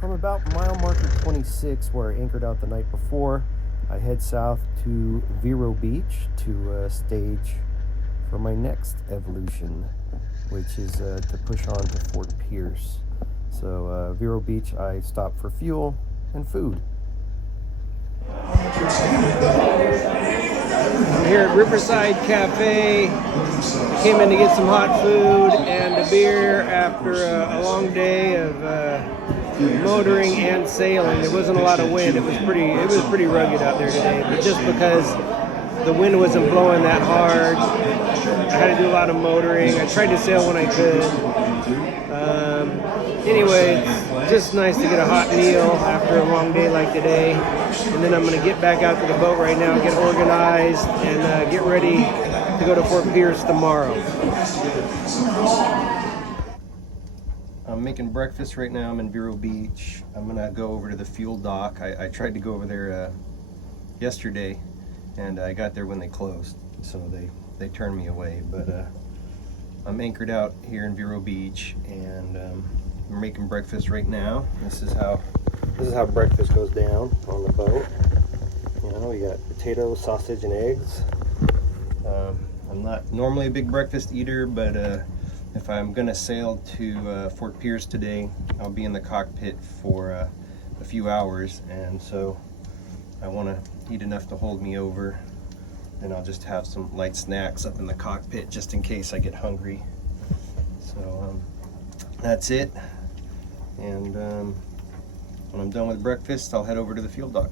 From about mile marker 26, where I anchored out the night before, I head south to Rivierra Beach to stage for my next evolution, which is to push on to Fort Pierce. So Rivierra Beach, I stop for fuel and food. I'm here at Riverside Cafe. I came in to get some hot food and a beer after a long day of motoring and sailing. There wasn't a lot of wind. It was pretty rugged out there today. But just because the wind wasn't blowing that hard, I had to do a lot of motoring. I tried to sail when I could. Anyway, it's just nice to get a hot meal after a long day like today. And then I'm going to get back out to the boat right now, get organized, and get ready to go to Fort Pierce tomorrow. I'm making breakfast right now. I'm in Vero Beach. I'm going to go over to the fuel dock. I tried to go over there yesterday, and I got there when they closed, so they turned me away. But I'm anchored out here in Vero Beach, and we're making breakfast right now. This is how breakfast goes down on the boat. You know, we got potatoes, sausage, and eggs. I'm not normally a big breakfast eater, but if I'm gonna sail to Fort Pierce today, I'll be in the cockpit for a few hours, and so I want to eat enough to hold me over. Then I'll just have some light snacks up in the cockpit just in case I get hungry. So that's it. And when I'm done with breakfast, I'll head over to the fuel dock.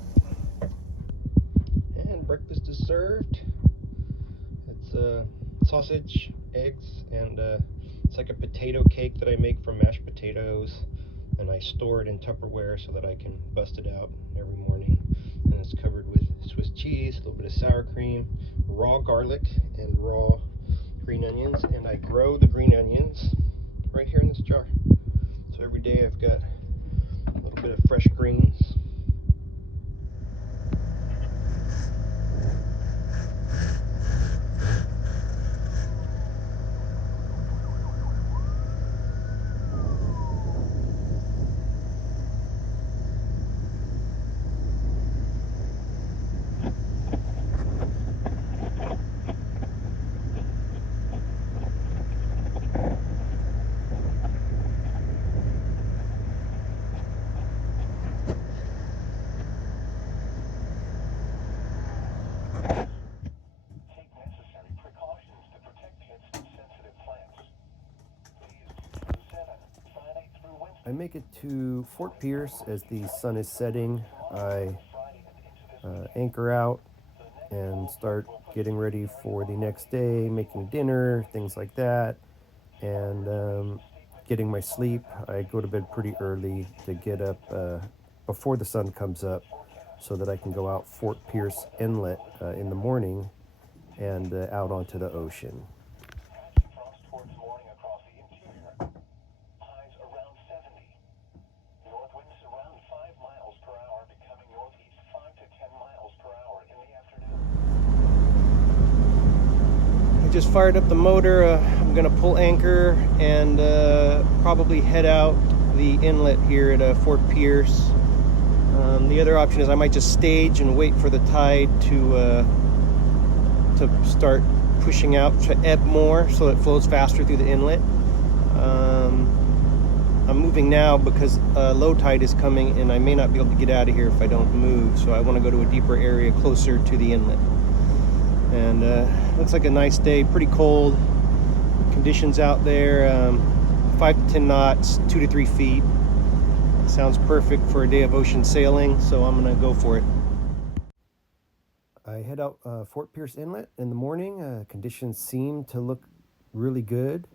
And breakfast is served. It's sausage, eggs, and it's like a potato cake that I make from mashed potatoes, and I store it in Tupperware so that I can bust it out every morning. And it's covered with Swiss cheese, a little bit of sour cream, raw garlic, and raw green onions. And I grow the green onions right here in this jar. So every day I've got a little bit of fresh greens. I make it to Fort Pierce as the sun is setting. I anchor out and start getting ready for the next day, making dinner, things like that, and getting my sleep. I go to bed pretty early to get up before the sun comes up so that I can go out Fort Pierce Inlet in the morning and out onto the ocean. Just fired up the motor. I'm gonna pull anchor and probably head out the inlet here at Fort Pierce. The other option is I might just stage and wait for the tide to start pushing out to ebb more so it flows faster through the inlet. I'm moving now because low tide is coming and I may not be able to get out of here if I don't move, so I want to go to a deeper area closer to the inlet. And looks like a nice day, pretty cold conditions out there, 5 to 10 knots, 2 to 3 feet. Sounds perfect for a day of ocean sailing, so I'm gonna go for it. I head out Fort Pierce Inlet in the morning. Conditions seem to look really good.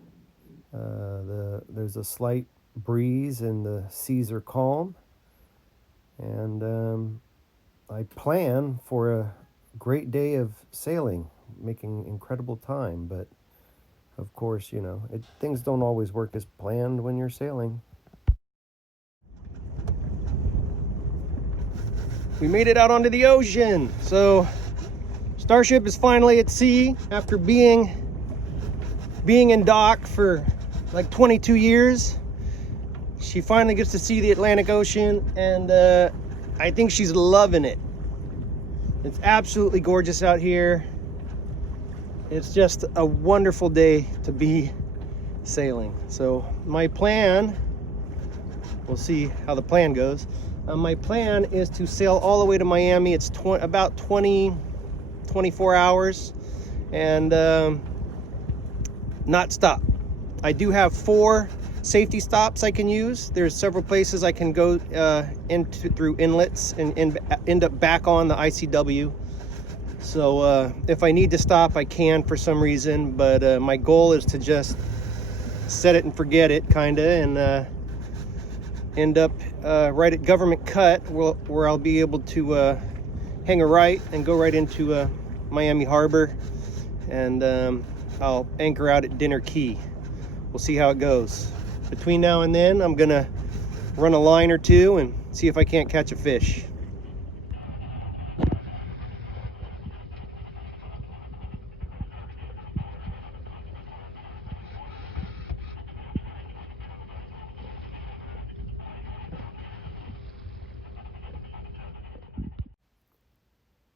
There's a slight breeze and the seas are calm. And I plan for a great day of sailing, making incredible time. But of course, you know, things don't always work as planned when you're sailing. We made it out onto the ocean. So Starship is finally at sea after being in dock for like 22 years. She finally gets to see the Atlantic Ocean, and I think she's loving it. It's absolutely gorgeous out here. It's just a wonderful day to be sailing. So my plan, we'll see how the plan goes. My plan is to sail all the way to Miami. It's about 24 hours and not stop. I do have 4 safety stops I can use. There's several places I can go through inlets and end up back on the ICW. So if I need to stop, I can for some reason, but my goal is to just set it and forget it, kinda, and end up right at Government Cut, where I'll be able to hang a right and go right into Miami Harbor, and I'll anchor out at Dinner Key. We'll see how it goes. Between now and then, I'm gonna run a line or 2 and see if I can't catch a fish.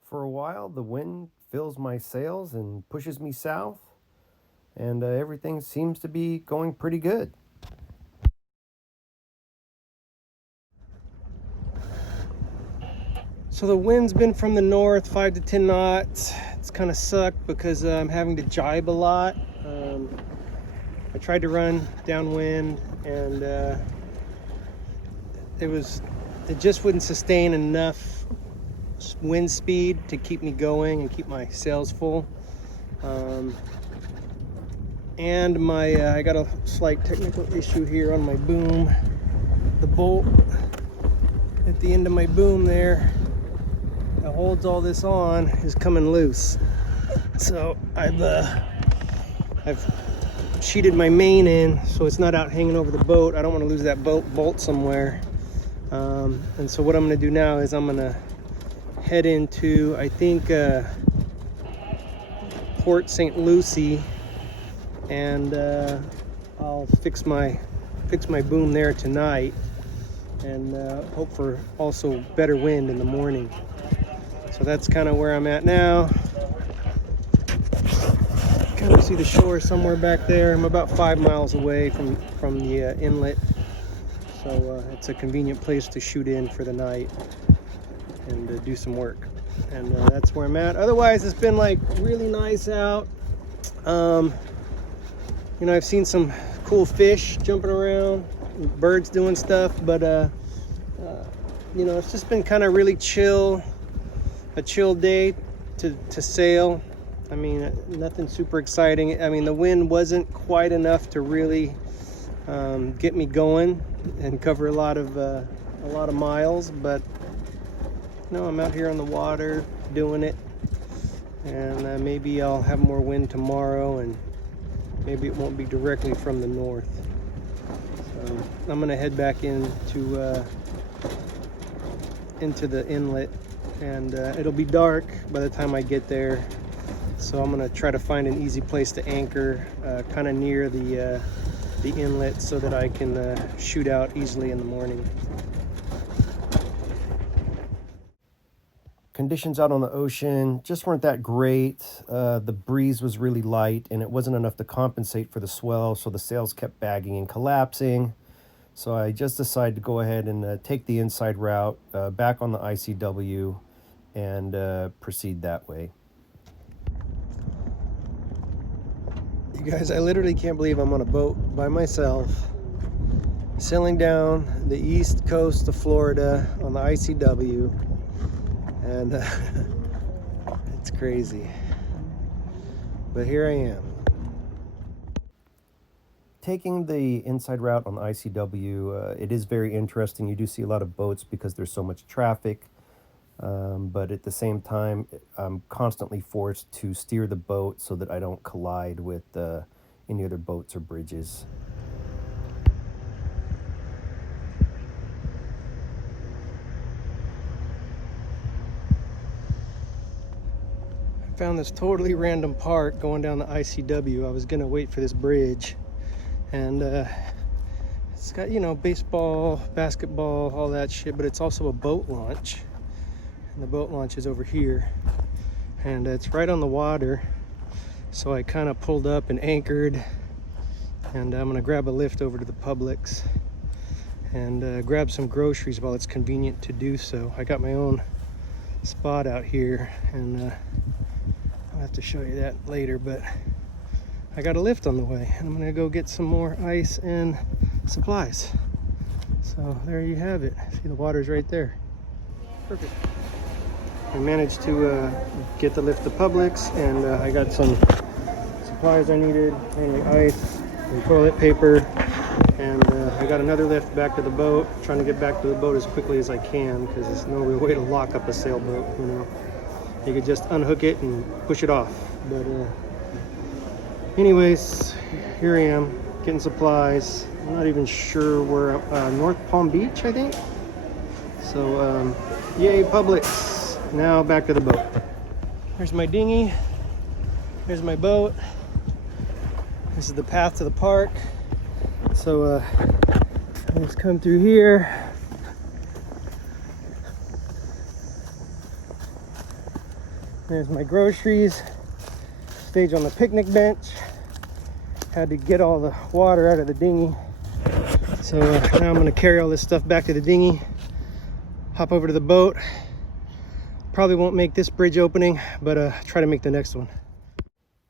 For a while, the wind fills my sails and pushes me south, and everything seems to be going pretty good. So the wind's been from the north, 5 to 10 knots. It's kind of sucked because I'm having to jibe a lot. I tried to run downwind, and it just wouldn't sustain enough wind speed to keep me going and keep my sails full. And I got a slight technical issue here on my boom. The bolt at the end of my boom there that holds all this on is coming loose. So I've sheeted my main in so it's not out hanging over the boat. I don't want to lose that bolt somewhere. And so what I'm going to do now is I'm going to head into, I think, Port St. Lucie, and I'll fix my boom there tonight, and hope for also better wind in the morning. So that's kind of where I'm at now. Kind of see the shore somewhere back there. I'm about 5 miles away from the inlet, so it's a convenient place to shoot in for the night and do some work. And that's where I'm at. Otherwise, it's been like really nice out. You know, I've seen some cool fish jumping around, birds doing stuff, but you know, it's just been kind of really chill, a chill day to sail. I mean, nothing super exciting. I mean, the wind wasn't quite enough to really get me going and cover a lot of miles, but no, I'm out here on the water doing it, and maybe I'll have more wind tomorrow, and maybe it won't be directly from the north. So I'm gonna head back into the inlet, and it'll be dark by the time I get there. So I'm gonna try to find an easy place to anchor, kind of near the inlet, so that I can shoot out easily in the morning. Conditions out on the ocean just weren't that great. The breeze was really light, and it wasn't enough to compensate for the swell, so the sails kept bagging and collapsing. So I just decided to go ahead and take the inside route back on the ICW and proceed that way. You guys, I literally can't believe I'm on a boat by myself, sailing down the east coast of Florida on the ICW, and it's crazy. But here I am. Taking the inside route on the ICW, it is very interesting. You do see a lot of boats because there's so much traffic, but at the same time, I'm constantly forced to steer the boat so that I don't collide with any other boats or bridges. I found this totally random part going down the ICW. I was gonna wait for this bridge, and it's It's got, you know, baseball, basketball, all that shit, but it's also a boat launch. And the boat launch is over here. And it's right on the water. So I kind of pulled up and anchored. And I'm gonna grab a lift over to the Publix and grab some groceries while it's convenient to do so. I got my own spot out here, and I'll have to show you that later, but I got a lift on the way, and I'm gonna go get some more ice and supplies. So there you have it. See, the water's right there. Perfect. I managed to get the lift to Publix, and I got some supplies I needed, mainly ice and toilet paper, and I got another lift back to the boat. Trying to get back to the boat as quickly as I can, because there's no real way to lock up a sailboat, you know. You could just unhook it and push it off. But anyways, here I am getting supplies. I'm not even sure where, North Palm Beach, I think. So yay, Publix. Now back to the boat. There's my dinghy. There's my boat. This is the path to the park. So I just come through here. There's my groceries. Stage on the picnic bench. Had to get all the water out of the dinghy. So now I'm gonna carry all this stuff back to the dinghy, hop over to the boat. Probably won't make this bridge opening, but try to make the next one.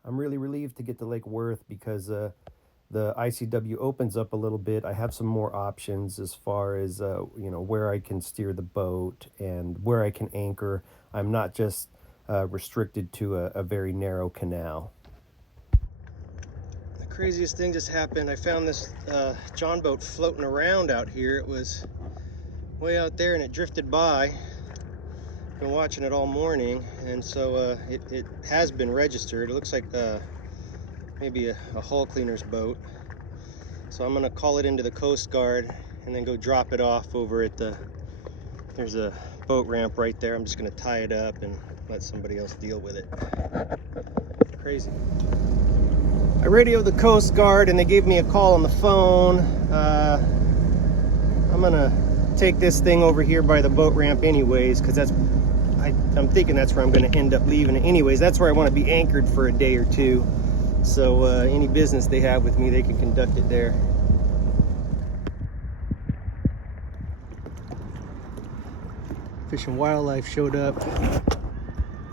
I'm really relieved to get to Lake Worth because the ICW opens up a little bit. I have some more options as far as you know, where I can steer the boat and where I can anchor. I'm not just restricted to a very narrow canal. The craziest thing just happened. I found this John boat floating around out here. It was way out there and it drifted by. Been watching it all morning, and so it has been registered. It looks like maybe a hull cleaner's boat. So I'm gonna call it into the Coast Guard and then go drop it off over at there's a boat ramp right there. I'm just gonna tie it up and let somebody else deal with it. Crazy. I radioed the Coast Guard and they gave me a call on the phone. I'm gonna take this thing over here by the boat ramp anyways, because I'm thinking that's where I'm going to end up leaving it anyways. That's where I want to be anchored for a day or two. So any business they have with me, they can conduct it there. Fish and Wildlife showed up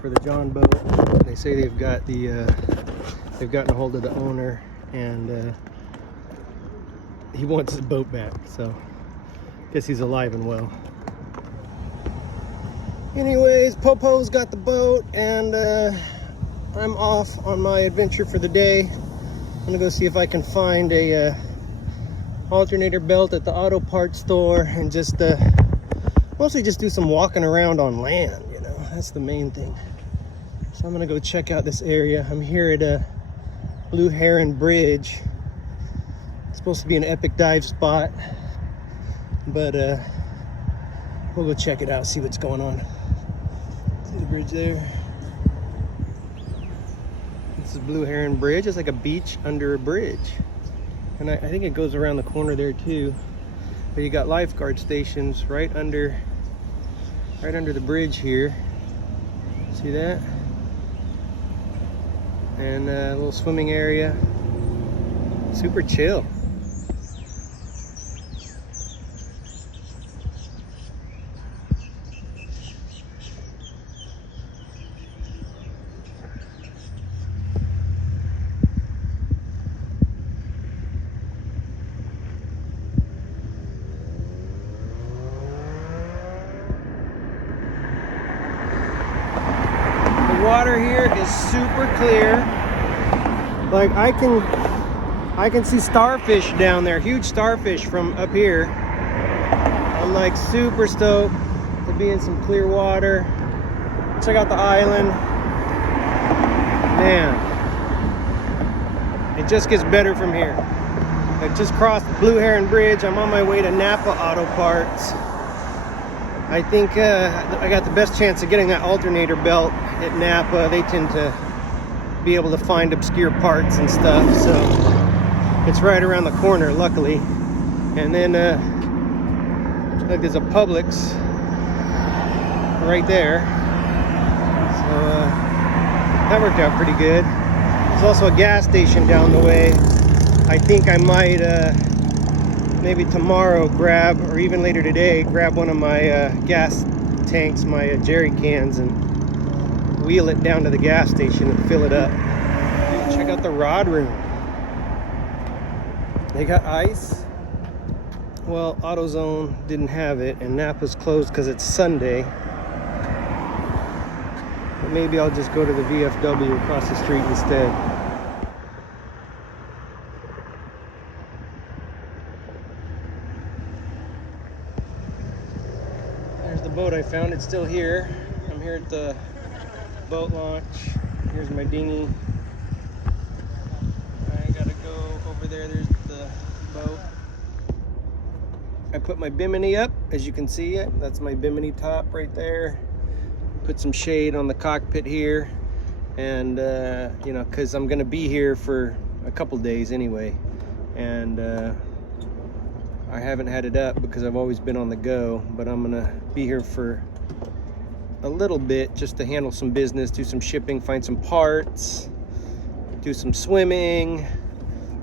for the John boat. They say they've got they've gotten a hold of the owner, and he wants his boat back. So I guess he's alive and well. Anyways, Popo's got the boat, and I'm off on my adventure for the day. I'm gonna go see if I can find a alternator belt at the auto parts store, and just mostly just do some walking around on land, you know. That's the main thing. So I'm gonna go check out this area. I'm here at Blue Heron Bridge. It's supposed to be an epic dive spot, but we'll go check it out, see what's going on. See the bridge there? This is Blue Heron Bridge. It's like a beach under a bridge. And I think it goes around the corner there too. But you got lifeguard stations right under the bridge here. See that? And a little swimming area. Super chill. Water here is super clear. Like I can see starfish down there, huge starfish from up here. I'm like super stoked to be in some clear water. Check out the island. Man, it just gets better from here. I just crossed the Blue Heron Bridge. I'm on my way to Napa Auto Parts. I think I got the best chance of getting that alternator belt at Napa. They tend to be able to find obscure parts and stuff, so it's right around the corner, luckily. And then look, there's a Publix right there. So that worked out pretty good. There's also a gas station down the way. I think I might maybe tomorrow grab, or even later today, grab one of my gas tanks, my jerry cans, and wheel it down to the gas station and fill it up. Check out the rod room. They got ice. Well, AutoZone didn't have it, and Napa's closed because it's Sunday. But maybe I'll just go to the VFW across the street instead. There's the boat I found. It's still here. I'm here at the boat launch. Here's my dinghy. I gotta go over there. There's the boat. I put my bimini up, as you can see it. That's my bimini top right there. Put some shade on the cockpit here. And, you know, because I'm gonna be here for a couple days anyway. And I haven't had it up because I've always been on the go. But I'm gonna be here for a little bit just to handle some business, do some shipping, find some parts, do some swimming.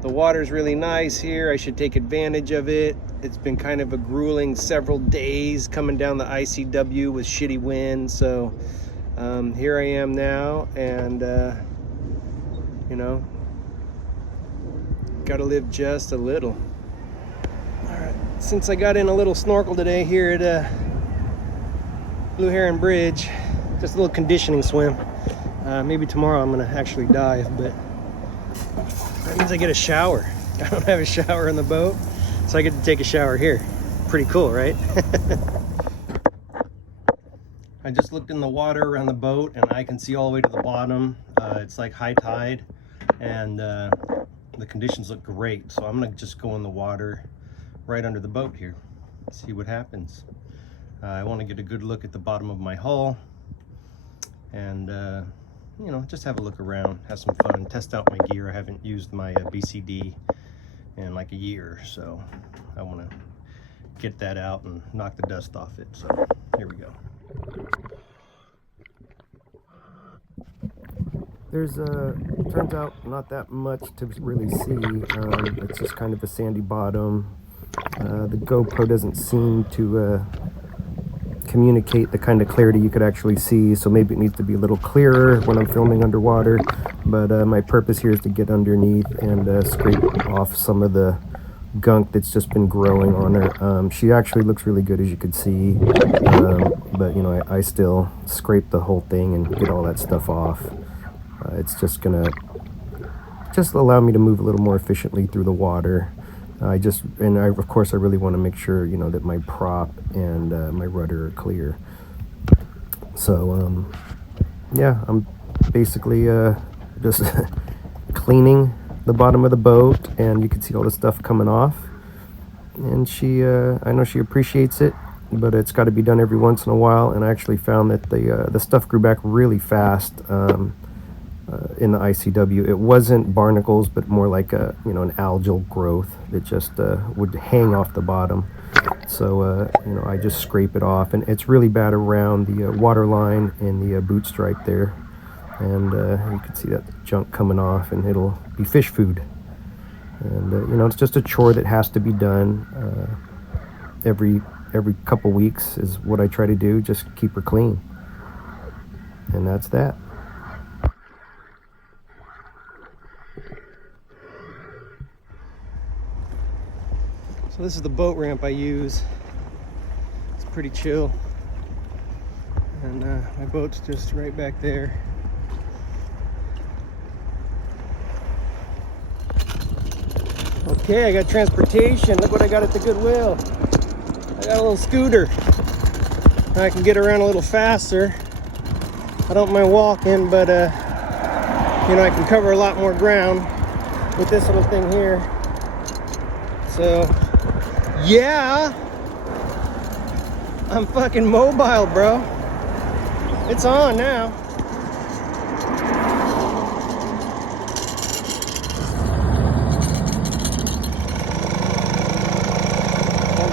The water's really nice here. I should take advantage of it. It's been kind of a grueling several days coming down the ICW with shitty wind. So here I am now, and you know, gotta live just a little. All right, since I got in a little snorkel today here at Blue Heron Bridge, just a little conditioning swim. Maybe tomorrow I'm gonna actually dive, but that means I get a shower. I don't have a shower in the boat, so I get to take a shower here. Pretty cool, right? I just looked in the water around the boat and I can see all the way to the bottom. It's like high tide, and the conditions look great. So I'm gonna just go in the water right under the boat here, see what happens. I want to get a good look at the bottom of my hull, and you know, just have a look around, have some fun, test out my gear. I haven't used my BCD in like a year, so I want to get that out and knock the dust off it. So here we go. There's turns out not that much to really see. It's just kind of a sandy bottom. The GoPro doesn't seem to communicate the kind of clarity you could actually see, so maybe it needs to be a little clearer when I'm filming underwater. But my purpose here is to get underneath and scrape off some of the gunk that's just been growing on her. She actually looks really good, as you could see, but you know, I still scrape the whole thing and get all that stuff off. It's just gonna allow me to move a little more efficiently through the water. Of course I really want to make sure, you know, that my prop and my rudder are clear. So yeah, I'm basically just cleaning the bottom of the boat, and you can see all the stuff coming off. And she, I know she appreciates it, but it's got to be done every once in a while. And I actually found that the stuff grew back really fast in the ICW. It wasn't barnacles, but more like an algal growth that just would hang off the bottom. So you know, I just scrape it off, and it's really bad around the water line and the boot stripe there. And you can see that junk coming off, and it'll be fish food. And you know, it's just a chore that has to be done every couple weeks is what I try to do. Just keep her clean, and that's that. So this is the boat ramp I use. It's pretty chill, and my boat's just right back there. Okay, I got transportation. Look what I got at the Goodwill. I got a little scooter. Now I can get around a little faster. I don't mind walking, but you know, I can cover a lot more ground with this little thing here. So yeah, I'm fucking mobile, bro. It's on now.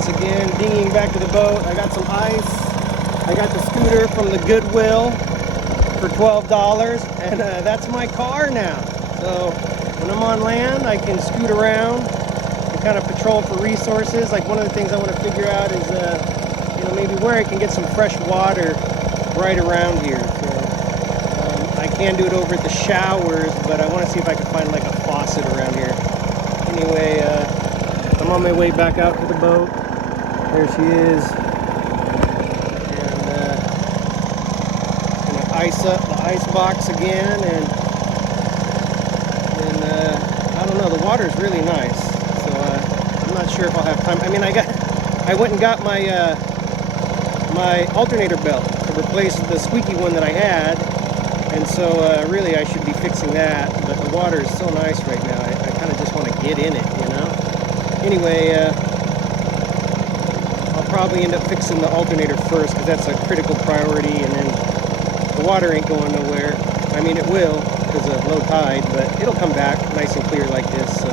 once again, dinghying back to the boat. I got some ice. I got the scooter from the Goodwill for $12, and that's my car now. So when I'm on land, I can scoot around and kind of patrol for resources. Like, one of the things I want to figure out is, you know, maybe where I can get some fresh water right around here. So, I can do it over at the showers, but I want to see if I can find like a faucet around here. Anyway, I'm on my way back out to the boat. There she is. And gonna ice up the ice box again, and I don't know, the water is really nice. So I'm not sure if I'll have time. I mean, I went and got my my alternator belt to replace the squeaky one that I had. And so really I should be fixing that, but the water is so nice right now. I kind of just want to get in it, you know? Anyway, I'll probably end up fixing the alternator first, because that's a critical priority, and then the water ain't going nowhere. I mean, it will because of low tide, but it'll come back nice and clear like this. So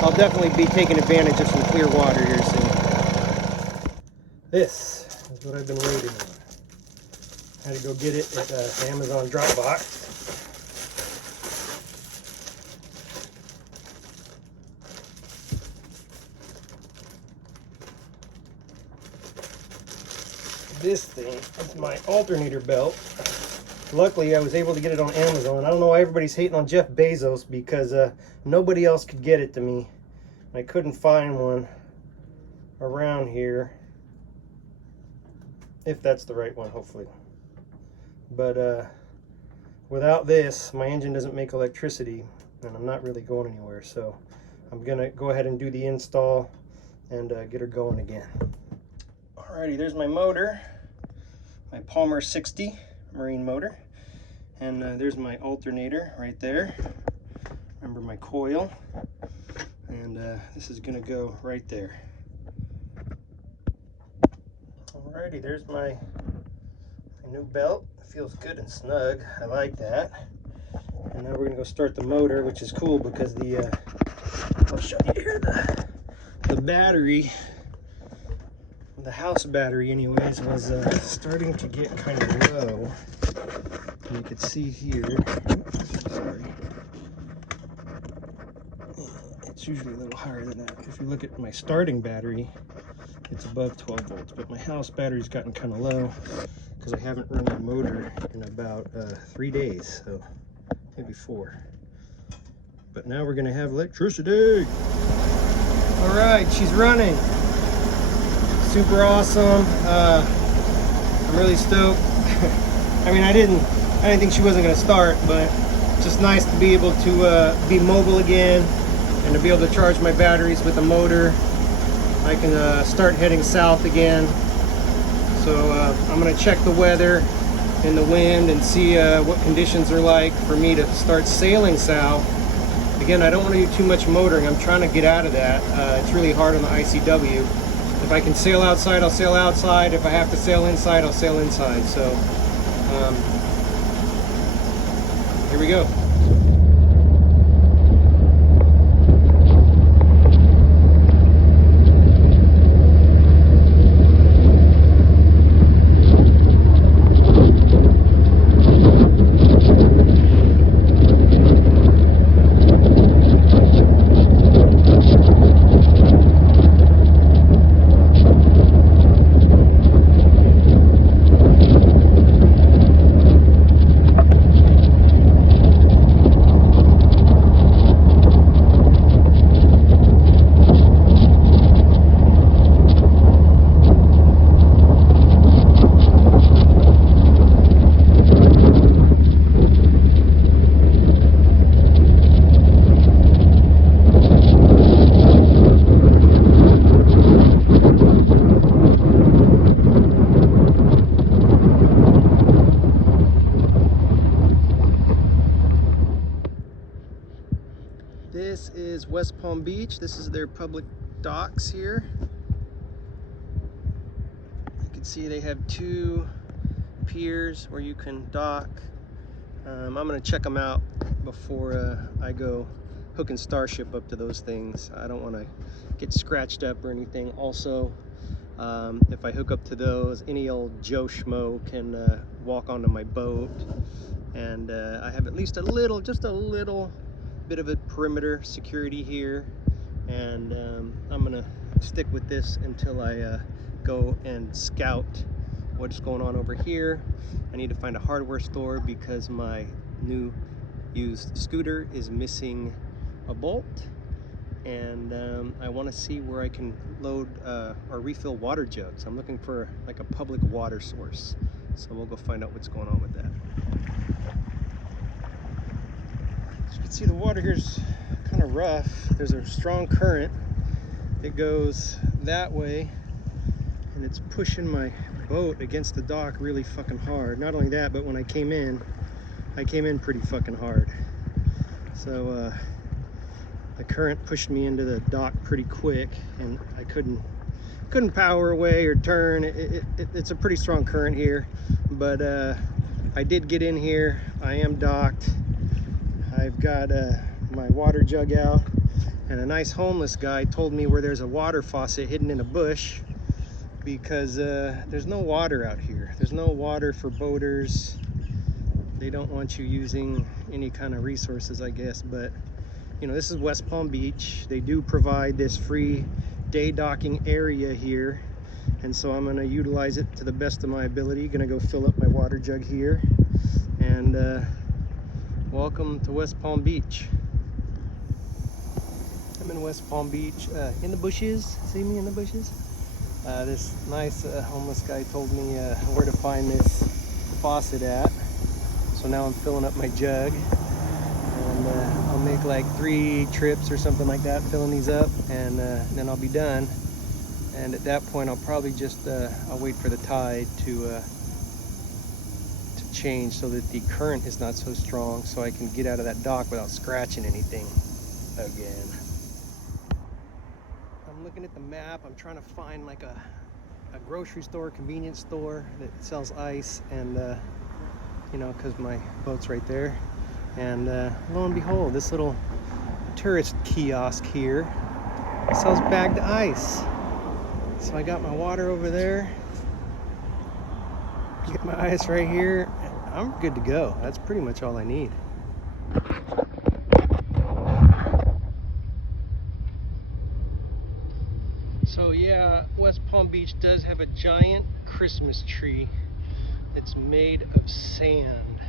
I'll definitely be taking advantage of some clear water here soon. This is what I've been waiting on. I had to go get it at Amazon Dropbox. This thing is my alternator belt. Luckily, I was able to get it on Amazon. I don't know why everybody's hating on Jeff Bezos, because nobody else could get it to me. I couldn't find one around here. If that's the right one, hopefully. But without this, my engine doesn't make electricity, and I'm not really going anywhere. So I'm gonna go ahead and do the install and get her going again. Alrighty, there's my motor, my Palmer 60 marine motor, and there's my alternator right there. Remember my coil, and this is gonna go right there. Alrighty, there's my new belt. It feels good and snug. I like that. And now we're gonna go start the motor, which is cool because the I'll show you here, the battery, the house battery anyways, was starting to get kind of low. And you can see here, sorry, it's usually a little higher than that. If you look at my starting battery, it's above 12 volts, but my house battery's gotten kind of low because I haven't run the motor in about 3 days, so maybe 4. But now we're gonna have electricity. All right, she's running. Super awesome. I'm really stoked. I mean, I didn't think she wasn't gonna start, but it's just nice to be able to be mobile again and to be able to charge my batteries with the motor. I can start heading south again. So I'm gonna check the weather and the wind and see what conditions are like for me to start sailing south. Again, I don't want to do too much motoring. I'm trying to get out of that. It's really hard on the ICW. If I can sail outside, I'll sail outside. If I have to sail inside, I'll sail inside. So here we go. This is West Palm Beach. This is their public docks here. You can see they have 2 piers where you can dock. I'm gonna check them out before I go hooking Starship up to those things. I don't want to get scratched up or anything. Also, if I hook up to those, any old Joe Schmo can walk onto my boat. And I have at least just a little bit of a perimeter security here. And I'm gonna stick with this until I go and scout what's going on over here. I need to find a hardware store because my new used scooter is missing a bolt, and I want to see where I can load or refill water jugs. I'm looking for like a public water source, so we'll go find out what's going on with that. As you can see, the water here's kind of rough. There's a strong current. It goes that way, and it's pushing my boat against the dock really fucking hard. Not only that, but when I came in pretty fucking hard. So the current pushed me into the dock pretty quick, and I couldn't power away or turn. It's a pretty strong current here, but I did get in here. I am docked. I've got my water jug out, and a nice homeless guy told me where there's a water faucet hidden in a bush, because there's no water out here. There's no water for boaters. They don't want you using any kind of resources, I guess. But you know, this is West Palm Beach. They do provide this free day docking area here, and so I'm gonna utilize it to the best of my ability. Gonna go fill up my water jug here, and welcome to West Palm Beach. I'm in West Palm Beach, in the bushes. See me in the bushes? This nice homeless guy told me where to find this faucet at. So now I'm filling up my jug, and I'll make like 3 trips or something like that, filling these up, and then I'll be done. And at that point, I'll probably just I'll wait for the tide to change so that the current is not so strong, so I can get out of that dock without scratching anything again. I'm looking at the map. I'm trying to find like a grocery store, convenience store that sells ice, and you know, because my boat's right there. And lo and behold, this little tourist kiosk here sells bagged ice. So I got my water over there, get my ice right here. I'm good to go. That's pretty much all I need. So yeah, West Palm Beach does have a giant Christmas tree. It's made of sand.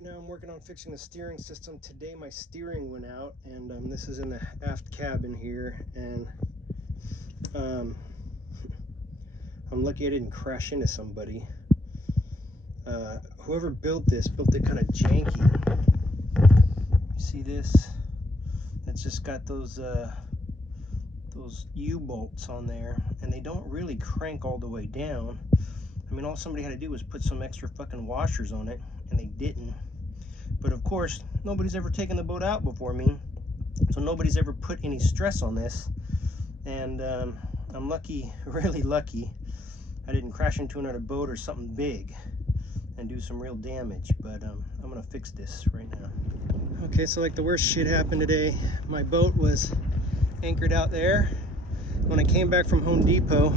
Now I'm working on fixing the steering system. Today my steering went out, and this is in the aft cabin here, and I'm lucky I didn't crash into somebody. Whoever built it kind of janky. You see this? It's just got those U-bolts on there, and they don't really crank all the way down. I mean, all somebody had to do was put some extra fucking washers on it, and they didn't. But of course, nobody's ever taken the boat out before me, so nobody's ever put any stress on this. And I'm lucky, really lucky, I didn't crash into another boat or something big and do some real damage. But I'm gonna fix this right now. Okay, so like the worst shit happened today. My boat was anchored out there. When I came back from Home Depot,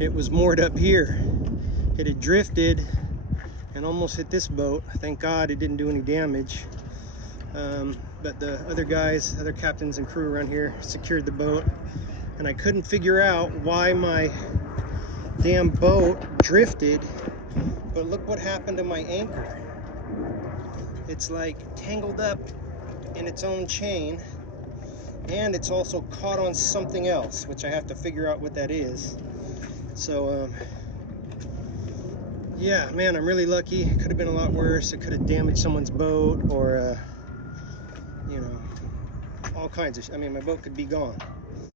it was moored up here. It had drifted and almost hit this boat. Thank God it didn't do any damage. But the other guys, other captains and crew around here secured the boat, and I couldn't figure out why my damn boat drifted. But look what happened to my anchor. It's like tangled up in its own chain, and it's also caught on something else, which I have to figure out what that is. So yeah, man, I'm really lucky. It could have been a lot worse. It could have damaged someone's boat, or you know, all kinds of I mean, my boat could be gone.